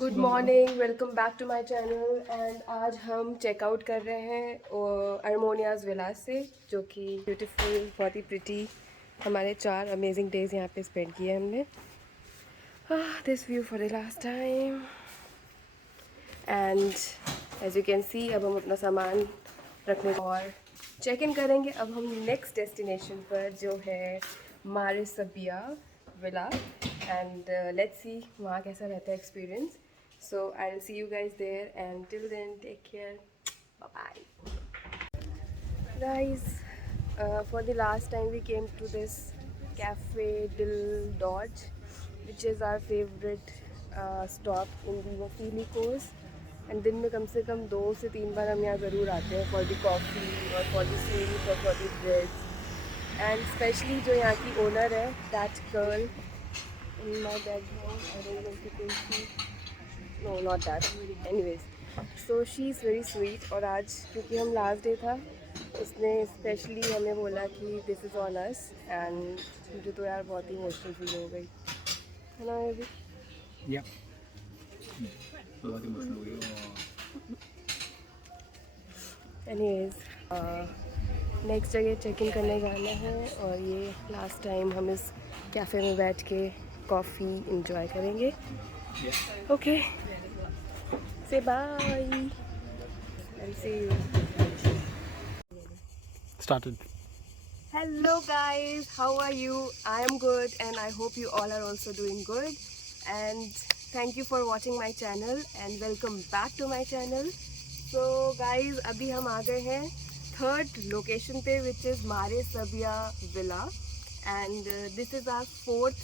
Good morning, welcome back to my channel. And आज हम चेकआउट कर रहे हैं अरमोनियाज़ विला से, जो कि ब्यूटीफुल, बहुत ही प्रिटी। हमारे 4 अमेजिंग डेज यहाँ पे स्पेंड किए हमने। This view for the last time. And as you can see, अब हम अपना सामान रखने और चेक इन करेंगे। अब हम नेक्स्ट डेस्टिनेशन पर, जो है मारे सबिया विला। एंड लेट्स सी वहाँ कैसा रहता है experience. So I'll see you guys there, and till then take care, bye bye guys. For the last time we came to this cafe Dil Dodge, which is our favorite stop in the Wasili coast, and दिन में कम से कम 2 से 3 बार हम यहाँ ज़रूर आते हैं for the coffee और for the soup और for the breads. And especially जो यहाँ की ओनर है, that girl in my background, I don't know if you can see. No, not that. Anyways, so she is very sweet. और आज क्योंकि हम लास्ट डे था, उसने स्पेशली हमें बोला कि this is on us. And मुझे तो यार बहुत ही इमोशनल फील हो गई, है ना अभी? या बहुत इमोशनल हो गई। एनीवेज, नेक्स्ट जगह चेक इन करने जाना है, और ये लास्ट टाइम हम इस कैफ़े में बैठ के कॉफ़ी इंजॉय करेंगे। Okay, say bye and see you. Started. Hello guys, how are you? I am good, and I hope you all are also doing good. And thank you for watching my channel and welcome back to my channel. So guys, अभी हम आ गए हैं 3rd location पे, which is Mare Sabbia Villa, and this is our 4th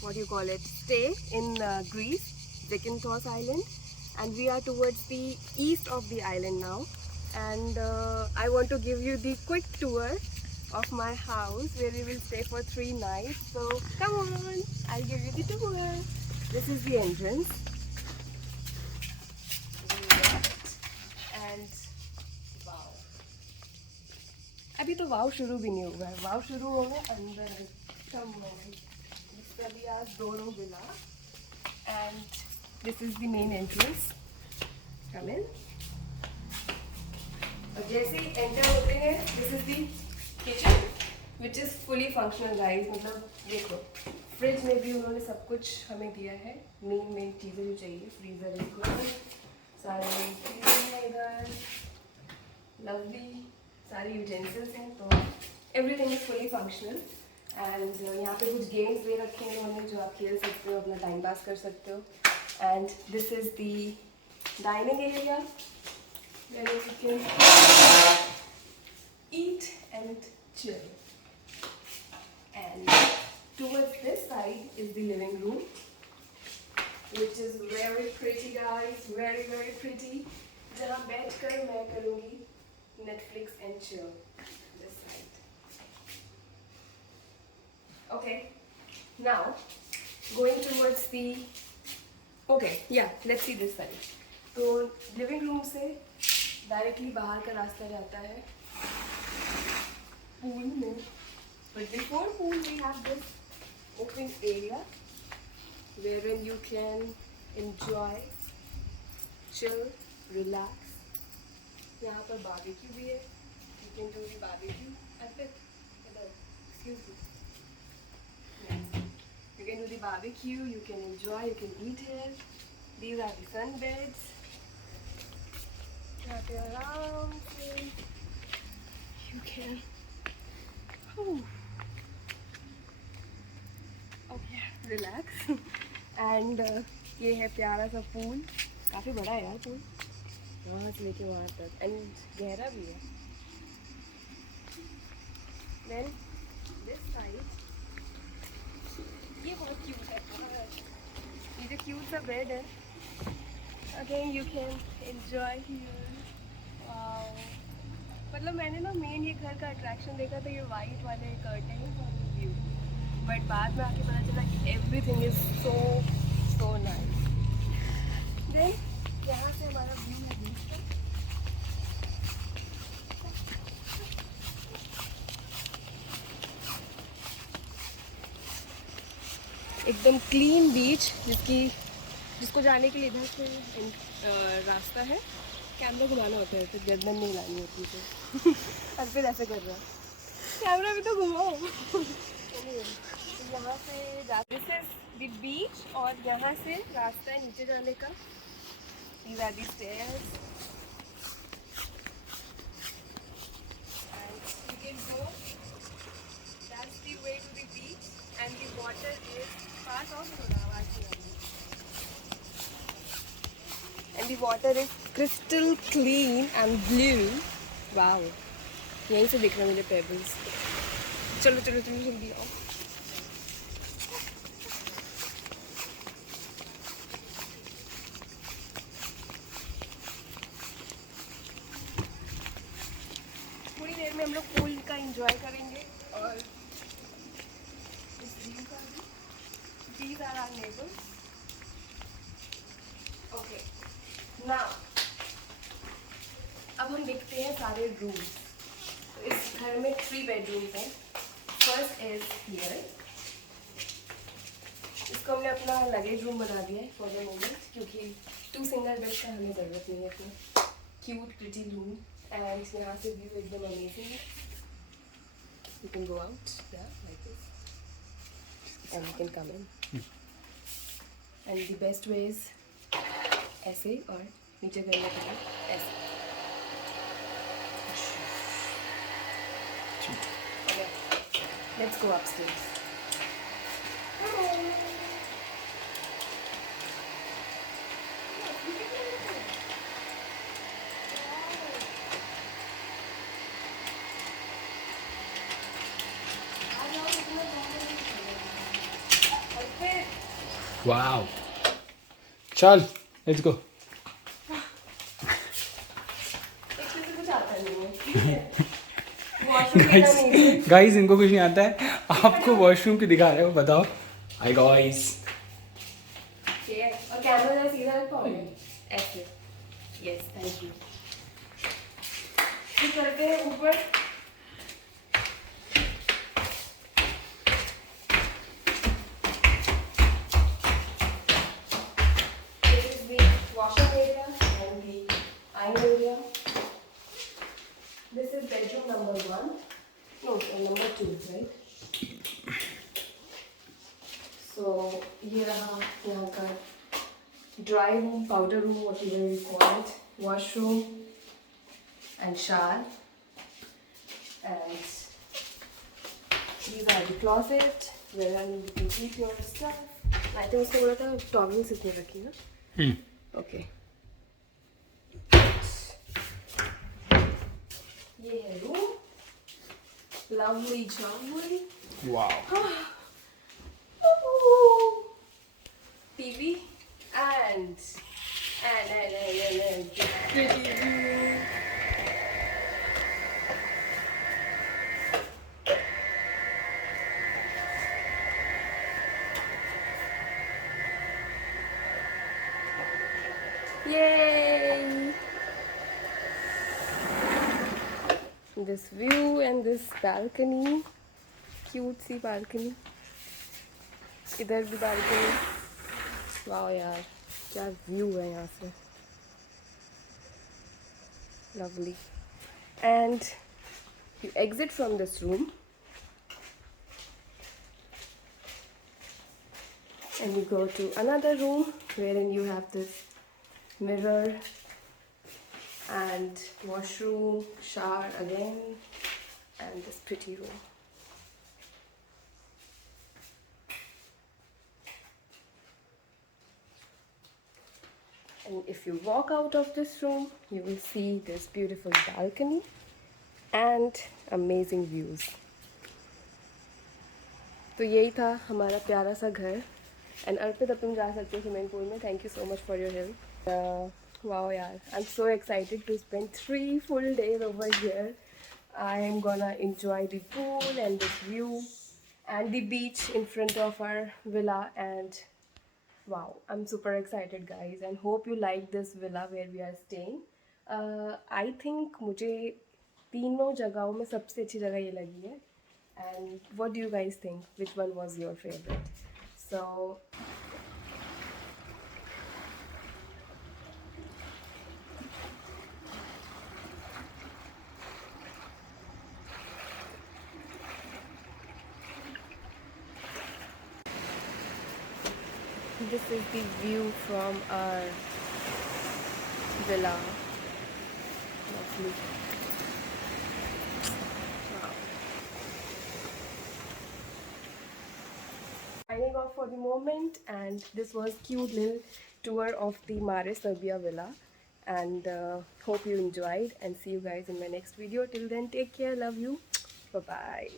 what do you call it, stay in Greece, Zakynthos island, and we are towards the east of the island now. And I want to give you the quick tour of my house, where we will stay for 3 nights. So come on, I'll give you the tour. This is the entrance, and wow, अभी तो वाव शुरू भी नहीं हुआ है, वाव शुरू होगा अंदर। Come on, Sabia's Doro Villa, and this is the main entrance. Come in. और जैसे ही एंटर होते हैं, this is the kitchen, which is fully functional guys. मतलब देखो, फ्रिज में भी उन्होंने सब कुछ हमें दिया है, मेन चीज़ें जो चाहिए। फ्रीज़र है good, सारे चीज़ें हैं इधर, लवली, सारे यूटेंसिल्स हैं, तो everything is fully functional. And यहाँ पे कुछ गेम्स दे रखे हैं उन्होंने, जो आप खेल सकते हो, अपना टाइम पास कर सकते हो। And this is the dining area, where you can eat and chill. And towards this side is the living room, which is very pretty guys, very pretty, जहाँ बैठकर मैं करूँगी Netflix and chill. This side. Okay, now going towards the, okay, yeah, let's see this side. तो living room से directly बाहर का रास्ता जाता है पूल में, but before pool we have this open area wherein you can enjoy, chill, relax. यहाँ पर बारबेक्यू भी है, you can do the barbecue at it. Excuse me. You can do the barbecue, you can enjoy, you can eat here. These are the sun beds. Around you can okay, relax. And ये है प्यारा सा पूल, काफ़ी बड़ा है यार पूल, वहाँ से लेके वहाँ तक, एंड गहरा भी है। Then this side, ये बहुत क्यूट है, ये जो क्यूट सा बेड है, again you can enjoy here. Wow. मतलब मैंने ना मेन ये घर का अट्रैक्शन देखा था, ये वाइट वाले कर्टेन और व्यू, बट बाद में आके पता चला कि everything is so nice. Then यहाँ से हमारा व्यू है बीच का, एकदम क्लीन बीच, जिसकी जिसको जाने के लिए इधर से रास्ता है, कैमरा घुमाना होता है तो गर्दन नहीं लानी होती तो और फिर ऐसे कर रहा है, कैमरा भी तो घुमाओ। Anyway, तो यहाँ से दिस इज द बीच और यहाँ से रास्ता है नीचे जाने का। These are the stairs and you can go. That's the way to the beach and the water is pass out थोड़ा आवाज नहीं आ रही। And the water is crystal clean and blue. Wow. यहीं से दिख रहे हैं मुझे पेबल्स। चलो चलो चलो जल्दी आओ। थोड़ी देर में हम लोग पूल का एंजॉय करेंगे और इस व्यू का भी। These are our neighbors. Okay. Now, अब हम देखते हैं सारे रूम्स। तो इस घर में 3 बेडरूम्स हैं। First is here. इसको हमने अपना लगेज रूम बना दिया है फॉर द मोमेंट, क्योंकि 2 सिंगल बेड का हमें ज़रूरत नहीं है इतना। क्यूट प्रिटी रूम एंड यहाँ से व्यू एकदम अमेजिंग है। You can go out like this and you can come in and the best way is ऐसे और नीचे करने के लिए ऐसे। Okay, let's go upstairs. Wow. चल, let's go. गाइस इनको कुछ नहीं आता है, आपको वॉशरूम की दिखा रहे हो, बताओ। Hi guys. और कैमरा सीधा ऐसे। Yes, thank you. फिर करते हैं ऊपर। This is the washroom area and the iron area. This is bedroom number 1. No, number 2, right? So ये रहा यहाँ का dry room, powder room, whatever you call it, washroom and shower, and these are the closet where you can keep your stuff. I think उसको बोला था towels इसमें रखी ना? Okay. ये है room. Lovely, lovely. Wow. TV and pretty view. Yay! This view and this balcony, cute सी balcony. इधर भी balcony. वाओ यार, क्या व्यू है यहाँ से, lovely. And you exit from this room and you go to another room wherein you have this mirror and washroom, shower again, and this pretty room. And if you walk out of this room, you will see this beautiful balcony and amazing views. तो यही था हमारा प्यारा सा घर। एंड अर्पित अब तुम जा सकते हो स्विमिंग पूल में। Thank you so much for your help. Wow यार, I am so excited to spend 3 full days over here. I am gonna enjoy the pool and this view and the beach in front of our villa, and wow, I'm super excited guys, and hope you like this villa where we are staying. I think मुझे तीनों जगहों में सबसे अच्छी जगह ये लगी है। And what do you guys think? Which one was your favorite? So This is the view from our villa. Lovely. Wow. Signing off for the moment, and this was cute little tour of the Mare Sabbia Villa, and hope you enjoyed, and see you guys in my next video. Till then, take care, love you, bye bye.